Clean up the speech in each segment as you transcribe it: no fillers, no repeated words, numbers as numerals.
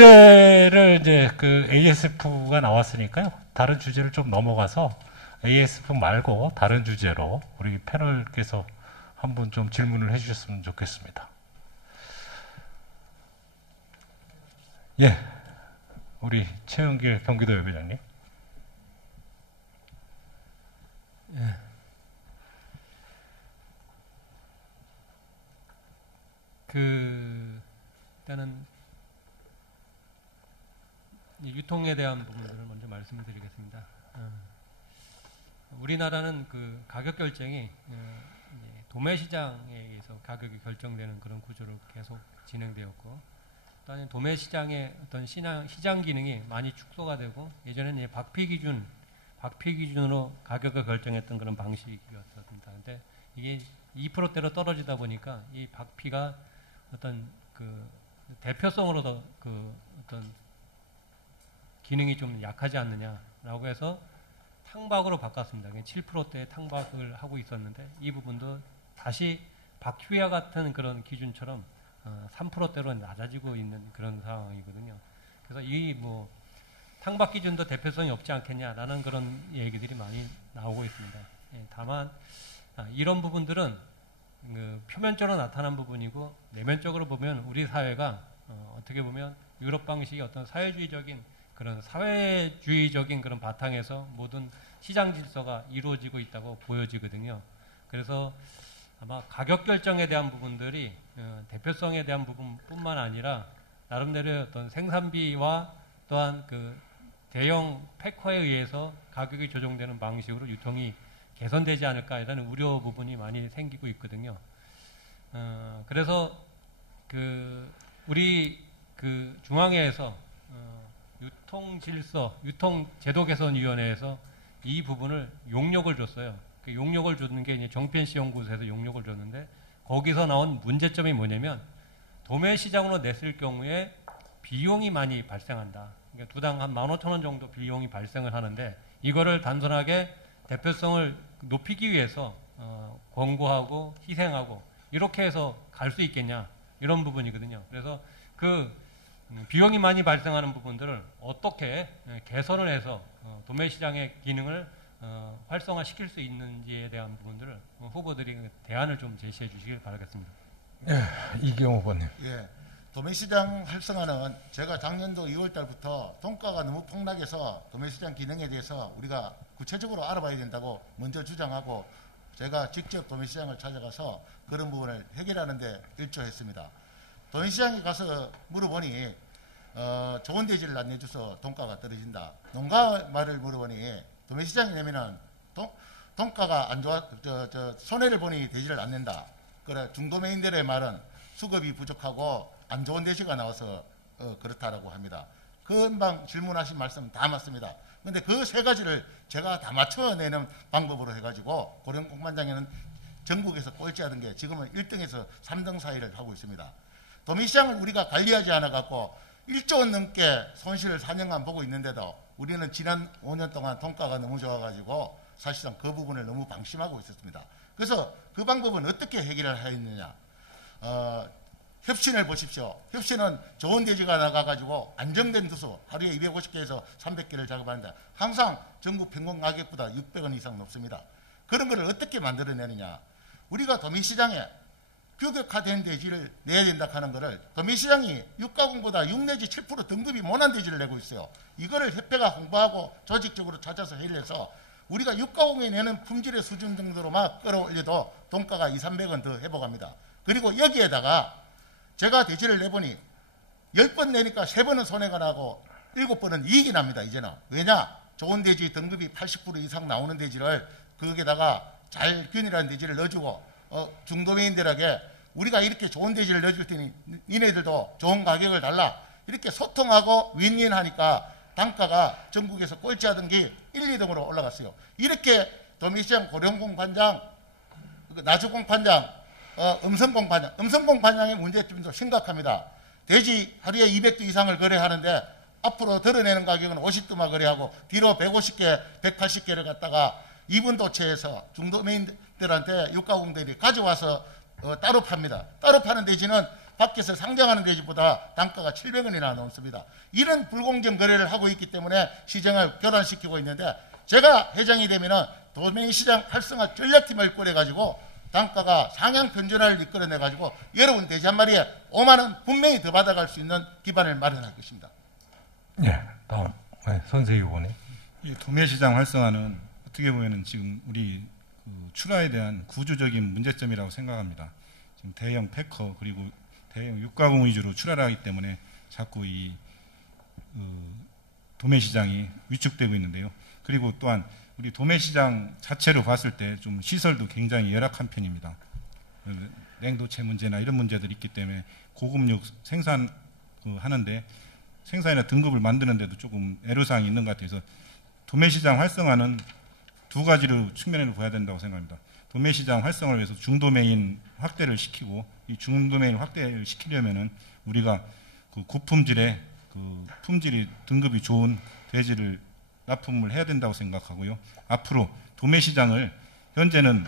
주제를 이제 그 ASF가 나왔으니까요. 다른 주제를 좀 넘어가서 ASF 말고 다른 주제로 우리 패널께서 한번 좀 질문을 해주셨으면 좋겠습니다. 예, 우리 최은길 경기도 여비장님. 예. 일단은 유통에 대한 부분들을 먼저 말씀을 드리겠습니다. 우리나라는 그 가격 결정이 도매 시장에 의해서 가격이 결정되는 그런 구조로 계속 진행되었고, 또한 도매 시장의 어떤 시장 기능이 많이 축소가 되고, 예전에는 박피 기준으로 가격을 결정했던 그런 방식이었습니다. 근데 이게 2%대로 떨어지다 보니까 이 박피가 어떤 그 대표성으로도 그 어떤 기능이 좀 약하지 않느냐라고 해서 탕박으로 바꿨습니다. 7%대 탕박을 하고 있었는데 이 부분도 다시 박휘와 같은 그런 기준처럼 3%대로 낮아지고 있는 그런 상황이거든요. 그래서 이 뭐 탕박 기준도 대표성이 없지 않겠냐라는 그런 얘기들이 많이 나오고 있습니다. 다만 이런 부분들은 그 표면적으로 나타난 부분이고, 내면적으로 보면 우리 사회가 어떻게 보면 유럽 방식의 어떤 사회주의적인 그런 바탕에서 모든 시장 질서가 이루어지고 있다고 보여지거든요. 그래서 아마 가격 결정에 대한 부분들이 대표성에 대한 부분뿐만 아니라 나름대로 어떤 생산비와 또한 그 대형 패커에 의해서 가격이 조정되는 방식으로 유통이 개선되지 않을까 이라는 우려 부분이 많이 생기고 있거든요. 그래서 우리 중앙회에서 유통제도개선위원회에서 이 부분을 용역을 줬어요. 그 용역을 줬는 게 이제 정편시 연구소에서 용역을 줬는데, 거기서 나온 문제점이 뭐냐면 도매 시장으로 냈을 경우에 비용이 많이 발생한다. 그러니까 두당 한 15,000원 정도 비용이 발생을 하는데, 이거를 단순하게 대표성을 높이기 위해서 권고하고 희생하고 이렇게 해서 갈 수 있겠냐, 이런 부분이거든요. 그래서 그 비용이 많이 발생하는 부분들을 어떻게 개선을 해서 도매 시장의 기능을 활성화시킬 수 있는지에 대한 부분들을 후보들이 대안을 좀 제시해 주시길 바라겠습니다. 예, 이경호 후보님. 예, 도매시장 활성화는 제가 작년도 2월 달부터 동가가 너무 폭락해서 도매시장 기능에 대해서 우리가 구체적으로 알아봐야 된다고 먼저 주장하고, 제가 직접 도매시장을 찾아가서 그런 부분을 해결하는 데 일조했습니다. 도매시장에 가서 물어보니 좋은 대지를 안 내줘서 동가가 떨어진다. 농가 말을 물어보니 도매시장에 내면은 동가가 안 좋아, 손해를 보니 대지를 안 낸다. 그래, 중도매인들의 말은 수급이 부족하고 안 좋은 대지가 나와서 그렇다라고 합니다. 금방 질문하신 말씀 다 맞습니다. 근데 그 세 가지를 제가 다 맞춰내는 방법으로 해가지고 고령공판장에는 전국에서 꼴찌하던 게 지금은 1등에서 3등 사이를 하고 있습니다. 도매시장을 우리가 관리하지 않아갖고 1조 원 넘게 손실을 4년간 보고 있는데도 우리는 지난 5년 동안 동가가 너무 좋아가지고 사실상 그 부분을 너무 방심하고 있었습니다. 그래서 그 방법은 어떻게 해결을 하였느냐. 협신을 보십시오. 협신은 좋은 대지가 나가가지고 안정된 두수 하루에 250개에서 300개를 작업하는데 항상 전국 평균 가격보다 600원 이상 높습니다. 그런 것을 어떻게 만들어내느냐. 우리가 도매시장에 규격화된 대지를 내야 된다 하는 것을 도매시장이 육가공보다 6 내지 7% 등급이 못한 대지를 내고 있어요. 이거를 협회가 홍보하고 조직적으로 찾아서 해결해서 우리가 육가공이 내는 품질의 수준 정도로 막 끌어올려도 동가가 200~300원 더 회복합니다. 그리고 여기에다가 제가 대지를 내보니 10번 내니까 3번은 손해가 나고 7번은 이익이 납니다. 이제는. 왜냐? 좋은 대지 등급이 80% 이상 나오는 대지를 거기에다가 잘 균일한 대지를 넣어주고 중도매인들에게 우리가 이렇게 좋은 대지를 넣어줄 테니 니네들도 좋은 가격을 달라. 이렇게 소통하고 윈윈하니까 단가가 전국에서 꼴찌하던 게 1, 2등으로 올라갔어요. 이렇게 도매시장 고령공판장, 나주공판장, 음성공판장, 음성공판장의 문제점도 심각합니다. 대지 하루에 200두 이상을 거래하는데 앞으로 드러내는 가격은 50두만 거래하고 뒤로 150개, 180개를 갖다가 이분도체에서 중도매인들한테 육가공들이 가져와서 따로 팝니다. 따로 파는 대지는 밖에서 상장하는 돼지보다 단가가 700원이나 넘습니다. 이런 불공정 거래를 하고 있기 때문에 시장을 교란시키고 있는데, 제가 회장이 되면은 도매시장 활성화 전략팀을 꾸려가지고 단가가 상향 편준화를 이끌어내가지고 여러분 돼지 한 마리에 5만 원 분명히 더 받아갈 수 있는 기반을 마련할 것입니다. 네, 다음 선세희 의원님. 이 도매시장 활성화는 어떻게 보면은 지금 우리 출하에 대한 구조적인 문제점이라고 생각합니다. 지금 대형 패커 그리고 대형 육가공 위주로 출하를 하기 때문에 자꾸 이 도매시장이 위축되고 있는데요. 그리고 또한 우리 도매시장 자체로 봤을 때 좀 시설도 굉장히 열악한 편입니다. 냉도체 문제나 이런 문제들이 있기 때문에 고급육 생산하는데 생산이나 등급을 만드는데도 조금 애로사항이 있는 것 같아서 도매시장 활성화는 두 가지로 측면으로 봐야 된다고 생각합니다. 도매시장 활성화를 위해서 중도메인 확대를 시키고, 이 중도메인 확대를 시키려면은 우리가 그 고품질의 그 품질이 등급이 좋은 돼지를 납품을 해야 된다고 생각하고요. 앞으로 도매시장을 현재는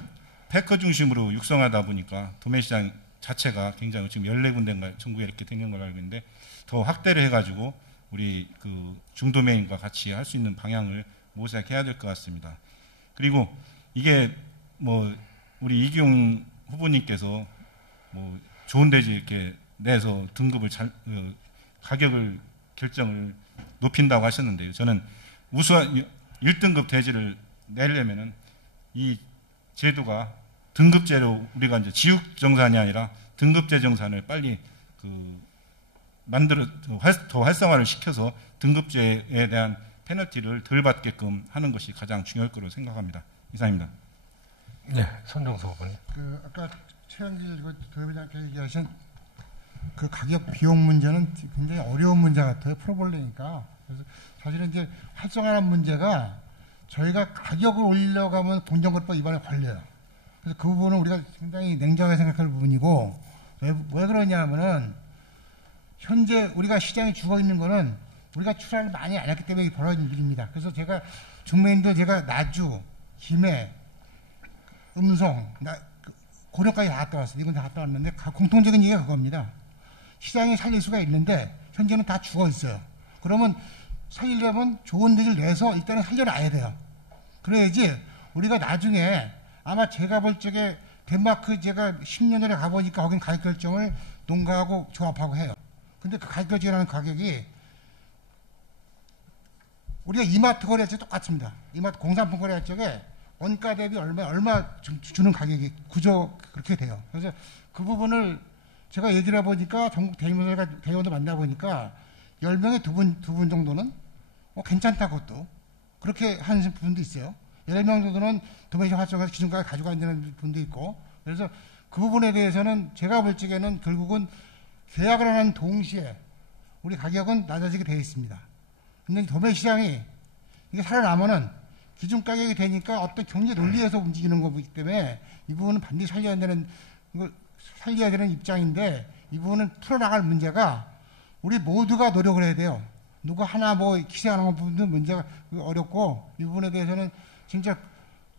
패커 중심으로 육성하다 보니까 도매시장 자체가 굉장히 지금 14군데인가 전국에 이렇게 되는 걸 알고 있는데, 더 확대를 해가지고 우리 그 중도메인과 같이 할 수 있는 방향을 모색해야 될 것 같습니다. 그리고 이게 뭐 우리 이기용 후보님께서 뭐 좋은 돼지 이렇게 내서 등급을 가격을 결정을 높인다고 하셨는데요. 저는 우수한 1등급 돼지를 내려면은 이 제도가 등급제로 우리가 이제 지육정산이 아니라 등급제 정산을 빨리 더 활성화를 시켜서 등급제에 대한 페널티를 덜 받게끔 하는 것이 가장 중요할 거로 생각합니다. 이상입니다. 네, 손정수 후보님. 아까 최영길 도의회장께 얘기하신 그 가격 비용 문제는 굉장히 어려운 문제 같아요. 풀어보려니까. 그래서 사실은 이제 활성화하는 문제가 저희가 가격을 올리려고 하면 공정거래법 위반에 걸려요. 그래서 그 부분은 우리가 상당히 냉정하게 생각할 부분이고, 왜 그러냐 하면은 현재 우리가 시장에 죽어 있는 거는 우리가 출하를 많이 안 했기 때문에 벌어진 일입니다. 그래서 제가 중매인도 제가 나주, 김해, 음성, 고려까지 다 갔다 왔어요. 이건 다 갔다 왔는데 공통적인 얘기가 그겁니다. 시장이 살릴 수가 있는데 현재는 다 죽어 있어요. 그러면 살리려면 좋은 데를 내서 일단은 살려놔야 돼요. 그래야지 우리가 나중에, 아마 제가 볼 적에 덴마크 제가 10년 전에 가보니까 거긴 가격 결정을 농가하고 조합하고 해요. 근데 그 가격 결정이라는 가격이 우리가 이마트 거래할 때 똑같습니다. 이마트 공산품 거래할 적에 원가 대비 얼마 주는 가격이 구조 그렇게 돼요. 그래서 그 부분을 제가 얘기를 해보니까 전국 대의원들 만나보니까 10명에 두 분 정도는 괜찮다, 그것도. 그렇게 하는 분도 있어요. 10명 정도는 도매시장 활성화해서 기준가를 가져가야 되는 분도 있고. 그래서 그 부분에 대해서는 제가 볼 적에는 결국은 계약을 하는 동시에 우리 가격은 낮아지게 되어 있습니다. 근데 도매시장이 이게 살아나면은 기준 가격이 되니까 어떤 경제 논리에서 움직이는 거기 때문에 이 부분은 반드시 살려야 되는 입장인데, 이 부분은 풀어나갈 문제가 우리 모두가 노력을 해야 돼요. 누구 하나 기세하는 부분도 문제가 어렵고, 이 부분에 대해서는 진짜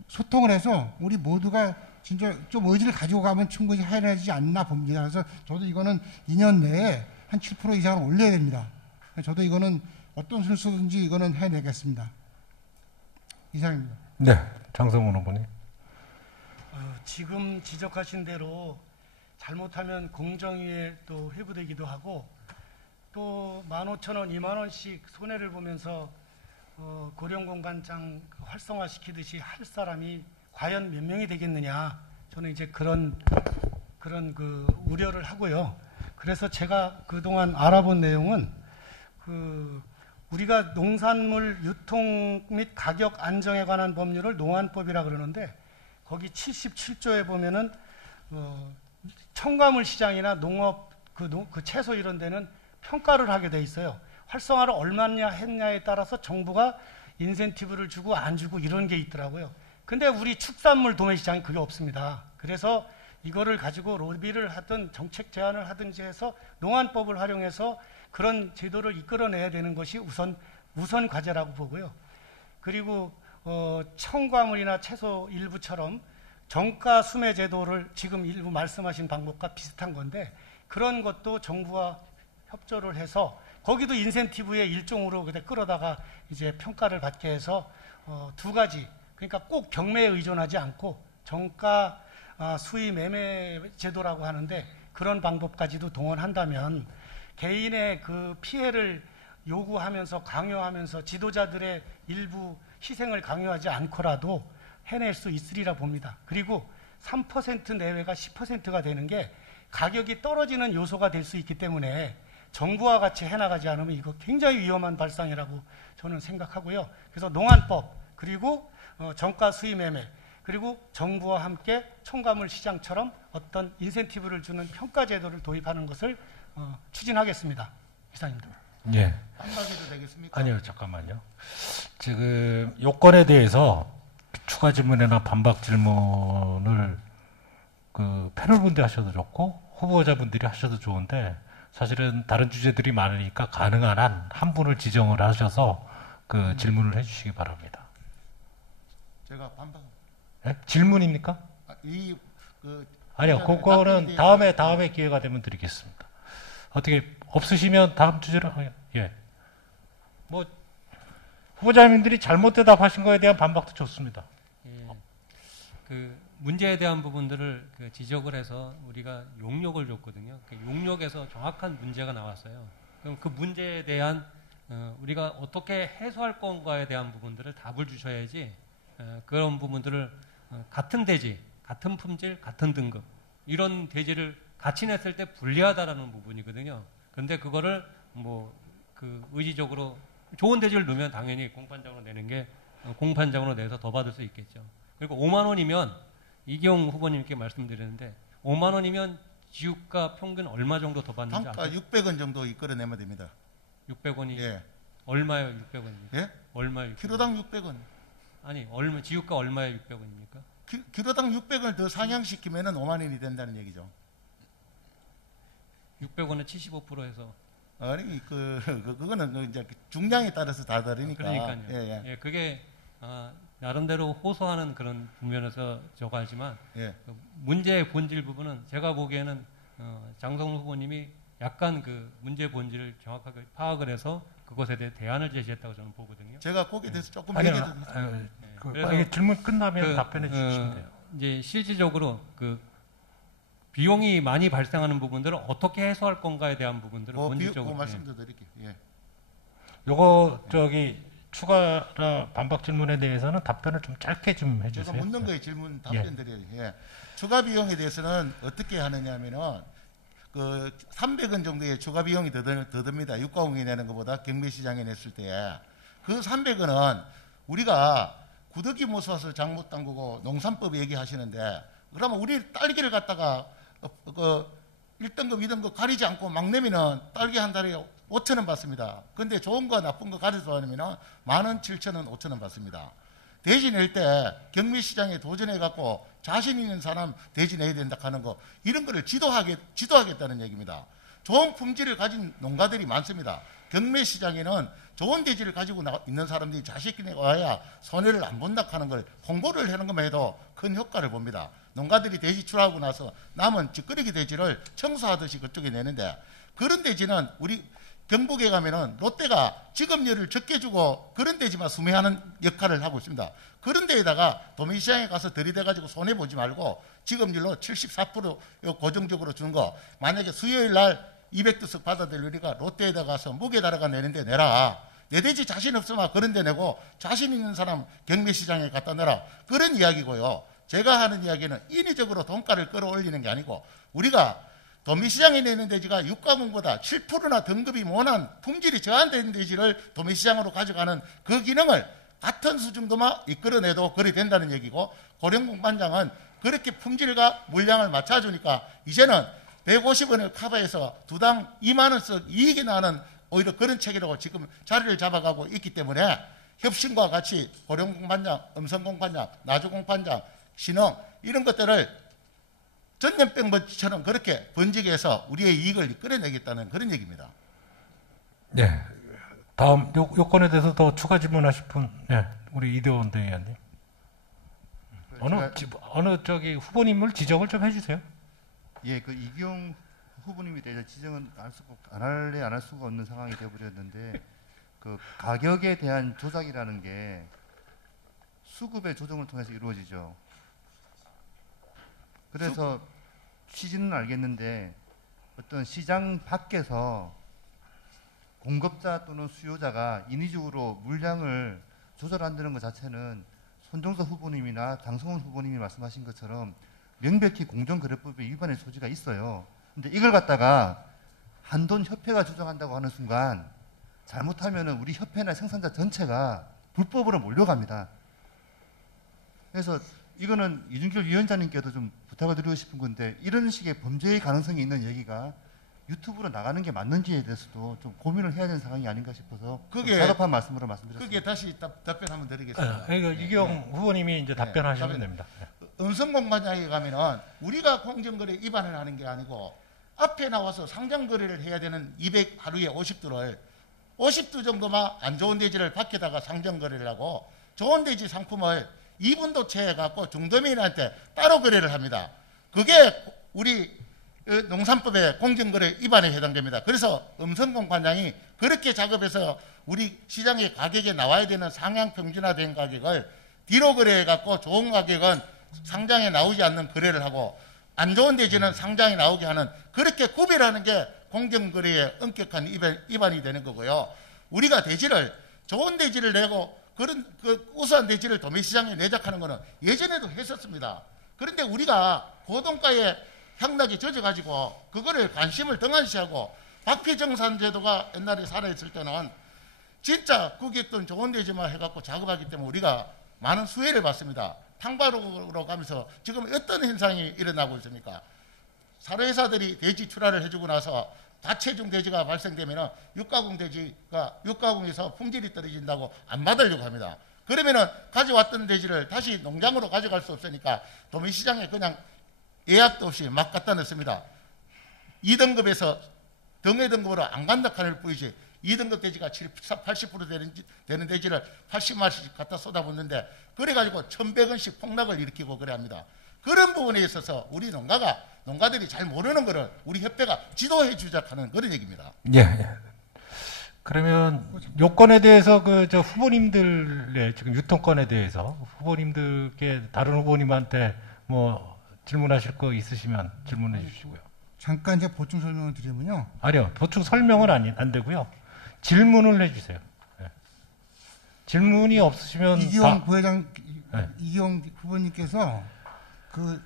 소통을 해서 우리 모두가 진짜 좀 의지를 가지고 가면 충분히 해내지 않나 봅니다. 그래서 저도 이거는 2년 내에 한 7% 이상은 올려야 됩니다. 저도 이거는 어떤 수를 쓰든지 이거는 해내겠습니다. 이상입니다. 네, 장성훈 후보님. 지금 지적하신 대로 잘못하면 공정위에 또 회부되기도 하고, 또 15,000원, 2만 원씩 손해를 보면서 고령공간장 활성화시키듯이 할 사람이 과연 몇 명이 되겠느냐, 저는 이제 그런 그 우려를 하고요. 그래서 제가 그동안 알아본 내용은 우리가 농산물 유통 및 가격 안정에 관한 법률을 농안법이라 그러는데, 거기 77조에 보면은 첨가물 시장이나 농업 그 채소 이런 데는 평가를 하게 돼 있어요. 활성화를 얼마냐 했냐에 따라서 정부가 인센티브를 주고 안 주고 이런 게 있더라고요. 근데 우리 축산물 도매시장이 그게 없습니다. 그래서 이거를 가지고 로비를 하든 정책 제안을 하든지 해서 농안법을 활용해서 그런 제도를 이끌어내야 되는 것이 우선 과제라고 보고요. 그리고 첨가물이나 채소 일부처럼 정가 수매 제도를 지금 일부 말씀하신 방법과 비슷한 건데, 그런 것도 정부와 협조를 해서 거기도 인센티브의 일종으로 그냥 끌어다가 이제 평가를 받게 해서 두 가지, 그러니까 꼭 경매에 의존하지 않고 정가 수의 매매 제도라고 하는데 그런 방법까지도 동원한다면 개인의 그 피해를 요구하면서 강요하면서 지도자들의 일부 희생을 강요하지 않고라도 해낼 수 있으리라 봅니다. 그리고 3% 내외가 10%가 되는 게 가격이 떨어지는 요소가 될 수 있기 때문에 정부와 같이 해나가지 않으면 이거 굉장히 위험한 발상이라고 저는 생각하고요. 그래서 농안법, 그리고 정가 수의 매매, 그리고 정부와 함께 첨가물 시장처럼 어떤 인센티브를 주는 평가 제도를 도입하는 것을 추진하겠습니다. 이상입니다. 예. 반박해도 되겠습니까? 아니요, 잠깐만요. 지금 요건에 대해서 추가 질문이나 반박 질문을 그 패널 분들이 하셔도 좋고 후보자분들이 하셔도 좋은데 사실은 다른 주제들이 많으니까 가능한 한 한 분을 지정을 하셔서 그 질문을 해주시기 바랍니다. 제가 반박. 예? 질문입니까? 답변에 아니요, 그거는 대해서- 다음에 기회가 되면 드리겠습니다. 어떻게 없으시면 다음 주제로 예. 뭐 후보자님들이 잘못 대답하신 거에 대한 반박도 좋습니다. 예, 그 문제에 대한 부분들을 그 지적을 해서 우리가 용역을 줬거든요. 그 용역에서 정확한 문제가 나왔어요. 그럼 그 문제에 대한 우리가 어떻게 해소할 건가에 대한 부분들을 답을 주셔야지 그런 부분들을 같은 대지, 같은 품질, 같은 등급 이런 대지를 같이 냈을 때 불리하다라는 부분이거든요. 그런데 그거를 뭐 그 의지적으로 좋은 대지를 넣으면 당연히 공판장으로 내는 게 공판장으로 내서 더 받을 수 있겠죠. 그리고 5만 원이면 이기용 후보님께 말씀드렸는데 5만 원이면 지유가 평균 얼마 정도 더 받는지 단가 아세요? 600원 정도 이끌어내면 됩니다. 600원이 예. 얼마예요? 600원입니까? 예? 얼마예요? 600원? 키로당 600원. 아니, 얼마 지유가 얼마에 600원입니까? 키로당 600원을 더 상향시키면은 5만 원이 된다는 얘기죠. 600원에 75%해서 아니 그거는 이제 중량에 따라서 다 다르니까. 그러니까요. 예, 예. 예, 그게 나름대로 호소하는 그런 국면에서 저거 하지만 예. 그 문제의 본질 부분은 제가 보기에는 장성훈 후보님이 약간 그 문제 본질을 정확하게 파악을 해서 그것에 대해 대안을 제시했다고 저는 보거든요. 제가 거기에 대해서 조금 아니요, 얘기해도 되겠습니까? 그래서 이게 질문 끝나면 답변해 주시면 돼요. 이제 실질적으로 그 비용이 많이 발생하는 부분들을 어떻게 해소할 건가에 대한 부분들을 그 본질적으로 말씀도 드릴게요. 예. 요거 추가나 반박 질문에 대해서는 답변을 좀 짧게 좀 제가 해주세요. 묻는 거에 질문 답변 드려요. 예. 추가 비용에 대해서는 어떻게 하느냐면은 그 300원 정도의 추가 비용이 더 듭니다. 유가공이 내는 것보다 경매시장에 냈을 때 그 300원은 우리가 구더기 못 사서 장 못 담그고 농산법 얘기하시는데 그러면 우리 딸기를 갖다가 그 1등급, 2등급 가리지 않고 막 내면은 딸기 한 달에 5,000원 받습니다. 근데 좋은 거 나쁜 거 가려서 하면은 10,000원, 7,000원, 5,000원 받습니다. 대지 낼 때 경매시장에 도전해 갖고 자신 있는 사람 대지 내야 된다 하는 거 이런 거를 지도하겠다는 얘기입니다. 좋은 품질을 가진 농가들이 많습니다. 경매시장에는 좋은 대지를 가지고 있는 사람들이 자식이 와야 손해를 안 본다 하는 걸 홍보를 하는 것만 해도 큰 효과를 봅니다. 농가들이 대지 출하하고 나서 남은 찌끄러기 대지를 청소하듯이 그쪽에 내는데 그런 대지는 우리 경북에 가면은 롯데가 지급료를 적게 주고 그런 데지만 수매하는 역할을 하고 있습니다. 그런 데에다가 도매시장에 가서 들이대가지고 손해보지 말고 지급률로 74% 고정적으로 주는 거 만약에 수요일 날 200두석 받아들 우리가 롯데에다 가서 무게다라가 내는데 내라. 내 돼지 자신 없으면 그런 데 내고 자신 있는 사람 경매시장에 갖다 내라. 그런 이야기고요. 제가 하는 이야기는 인위적으로 돈가를 끌어올리는 게 아니고 우리가 도매시장에 내는 돼지가 유가공보다 7%나 등급이 못한 품질이 저하된 돼지를 도매시장으로 가져가는 그 기능을 같은 수준도만 이끌어내도 그리 된다는 얘기고 고령공판장은 그렇게 품질과 물량을 맞춰주니까 이제는 150원을 커버해서 두당 2만 원씩 이익이 나는 오히려 그런 체계로 지금 자리를 잡아가고 있기 때문에 협신과 같이 고령공판장, 음성공판장, 나주공판장, 신흥 이런 것들을 전염병처럼 그렇게 번지게 해서 우리의 이익을 이끌어내겠다는 그런 얘기입니다. 네. 다음 요건에 대해서 더 추가 질문하실 분, 네, 우리 이대원 대의원님. 어느 후보님을 지적을 좀 해주세요. 예, 그 이기용 후보님에 대해서 지정은 안 할 수가 없는 상황이 되어버렸는데 그 가격에 대한 조작이라는 게 수급의 조정을 통해서 이루어지죠. 그래서 취지는 알겠는데 어떤 시장 밖에서 공급자 또는 수요자가 인위적으로 물량을 조절한다는 것 자체는 손정서 후보님이나 장성훈 후보님이 말씀하신 것처럼 명백히 공정거래법의 위반의 소지가 있어요. 근데 이걸 갖다가 한돈협회가 조정한다고 하는 순간 잘못하면 우리 협회나 생산자 전체가 불법으로 몰려갑니다. 그래서 이거는 이준결 위원장님께도 좀 부탁을 드리고 싶은 건데 이런 식의 범죄의 가능성이 있는 얘기가 유튜브로 나가는 게 맞는지에 대해서도 좀 고민을 해야 되는 상황이 아닌가 싶어서 그게 다급한 말씀으로 말씀드렸습니다. 그게 다시 답변 한번 드리겠습니다. 이경 후보님이 이제 답변하시면 답변. 됩니다. 음성공관장에 가면은 우리가 공정거래 위반을 하는 게 아니고 앞에 나와서 상장거래를 해야 되는 200 하루에 50두를 50두 정도만 안 좋은 대지를 밖에다가 상장거래를 하고 좋은 대지 상품을 2분도체 해갖고 중도민한테 따로 거래를 합니다. 그게 우리 농산법의 공정거래 위반에 해당됩니다. 그래서 음성공관장이 그렇게 작업해서 우리 시장의 가격에 나와야 되는 상향 평준화된 가격을 뒤로 거래해갖고 좋은 가격은 상장에 나오지 않는 거래를 하고 안 좋은 대지는 상장에 나오게 하는 그렇게 구별하는 게 공정거래의 엄격한 위반이 되는 거고요. 우리가 대지를 좋은 대지를 내고 그런 그 우수한 대지를 도매시장에 내작하는 거는 예전에도 했었습니다. 그런데 우리가 고동가에 향락이 젖어가지고 그거를 관심을 등한시하고 박피정산 제도가 옛날에 살아있을 때는 진짜 고객돈 좋은 대지만 해갖고 작업하기 때문에 우리가 많은 수혜를 받습니다. 탕바로 가면서 지금 어떤 현상이 일어나고 있습니까? 사료회사들이 대지 출하를 해주고 나서 다체중 대지가 발생되면 육가공 대지가 육가공에서 품질이 떨어진다고 안 받으려고 합니다. 그러면은 가져왔던 대지를 다시 농장으로 가져갈 수 없으니까 도매시장에 그냥 예약도 없이 막 갖다 넣습니다. 2등급에서 등회 등급으로 안 간다 하는 뿐이지 2등급 대지가 80% 되는 대지를 80만원씩 갖다 쏟아붓는데 그래가지고 1,100원씩 폭락을 일으키고 그래 합니다. 그런 부분에 있어서 우리 농가들이 잘 모르는 거를 우리 협회가 지도해 주자하는 그런 얘기입니다. 예. 그러면 요건에 대해서 저 후보님들의 지금 유통권에 대해서 후보님들께 다른 후보님한테 뭐 질문하실 거 있으시면 질문해 주시고요. 잠깐 제가 보충 설명을 드리면요. 아니요, 보충 설명은 안 되고요. 질문을 해주세요. 예. 질문이 없으시면 이기용 부회장, 네. 이기용 후보님께서 그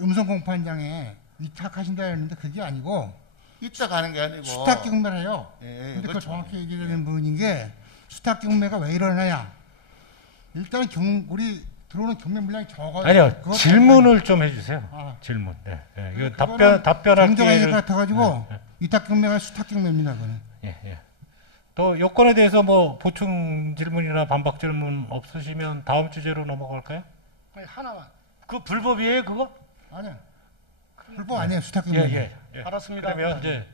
음성 공판장에 위탁하신다 했는데 그게 아니고 이따 가는 게 아니고 수탁 경매를 해요. 예, 근데 그걸 그렇죠. 정확히 얘기하는 부분인 게 수탁 경매가 왜 일어나냐? 일단 우리 들어오는 경매 물량이 적어요. 아니요, 그거 질문을 좀 해주세요. 아. 질문. 네. 네. 이거 그거는 답변할 정정하기 기회를. 같아가지고 네, 위탁 경매가 수탁 경매입니다. 그거는. 예. 또 요건에 대해서 뭐 보충 질문이나 반박 질문 없으시면 다음 주제로 넘어갈까요? 아니, 하나만. 그 불법이에요, 그거? 아니요. 불법 아니에요. 수탁 경매. 예. 알았습니다. 그러면 이제